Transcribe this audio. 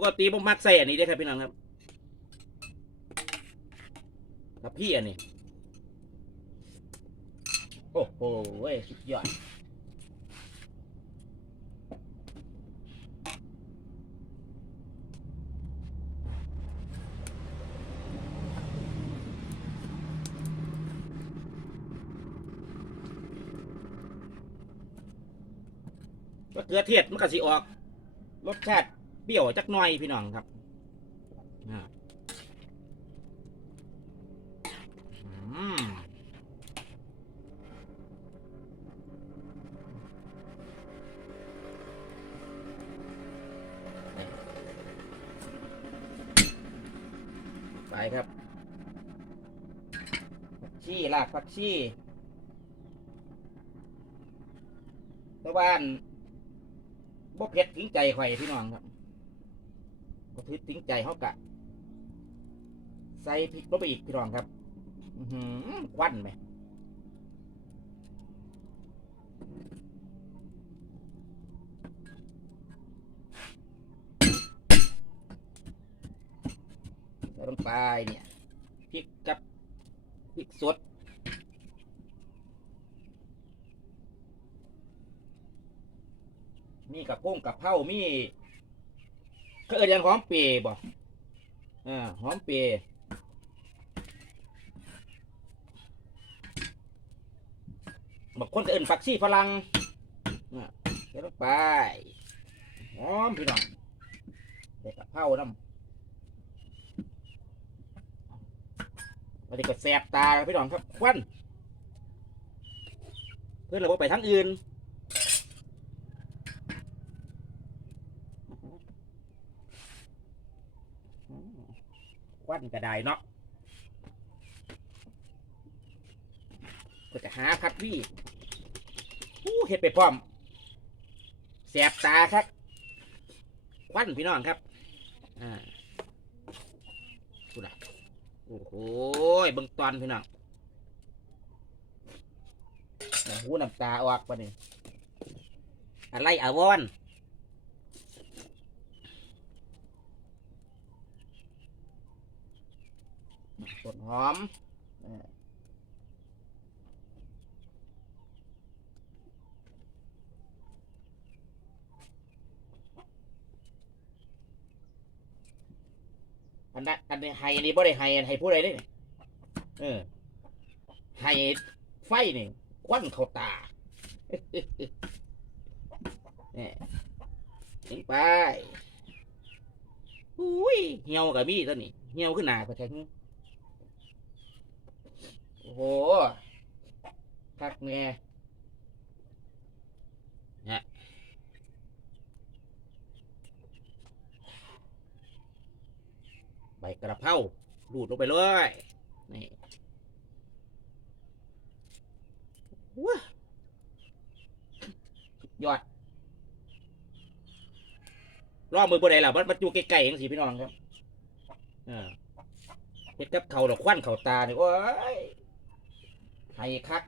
ปกติผมมักใส่อันนี้ได้ครับพี่น้องครับกับพี่อันนี้ โอ้โหเว้ยสุดยอดมะเขือเทศมันก็สิออก รสชาติ เปรี้ยวจักหน่อยพี่น้องครับไปครับผักชีรากผักชีตะวันบ่เผ็ดถึงใจไข่พี่น้องครับ บ่เผ็ดถึงใจเขากะ ใส่พริกลงไปอีกพี่น้องครับหือควันไหมลงไปเนี่ยพริกกับพริกสดมีกับพงกับเผามี ก็เอินอย่างหอมเปรย์บ่อ่าหอมเปรย์บางคนก็เอินฝักซี่ฝรั่งอ่าเดี๋ยวลงไปหอมพี่น้องใส่กับเผาน้ำวันนี้ก็แสบตาพี่น้องครับควันเพื่อนเราไปทั้งอื่น ควันก็ได้เนาะก็จะหาครับพี่อู้เห็ดไปพร้อมแสบตาครับ ควันพี่น้องครับ อ่าดูนะโอ้โหเบิ่งตอนพี่น้องหูน้ำตาออกปะนี่อะไรอาวอน ต้นหอมอันนั้นอันนี้ไฮนี่บ่ได้ไฮอันไฮผู้ใดได้นี่เออไฮไฟนี่ควันเข้าตาเนี่ยถึงไปอุ้ยเหี่ยวกับมีตัวนี้เหี่ยวขึ้นหนาไปแทง โอ้โหคักแน่เนี่ยใบกระเพราดูดลงไปเลยนี่ว้าสุดยอดรอบมือบนไหนล่ะมันมันอยู่ไกลๆอย่างสิพี่น้องครับอ่าเฮ็ดกับเขาดอกควันเขาตาเนี่ยโอ้ย ให้คัก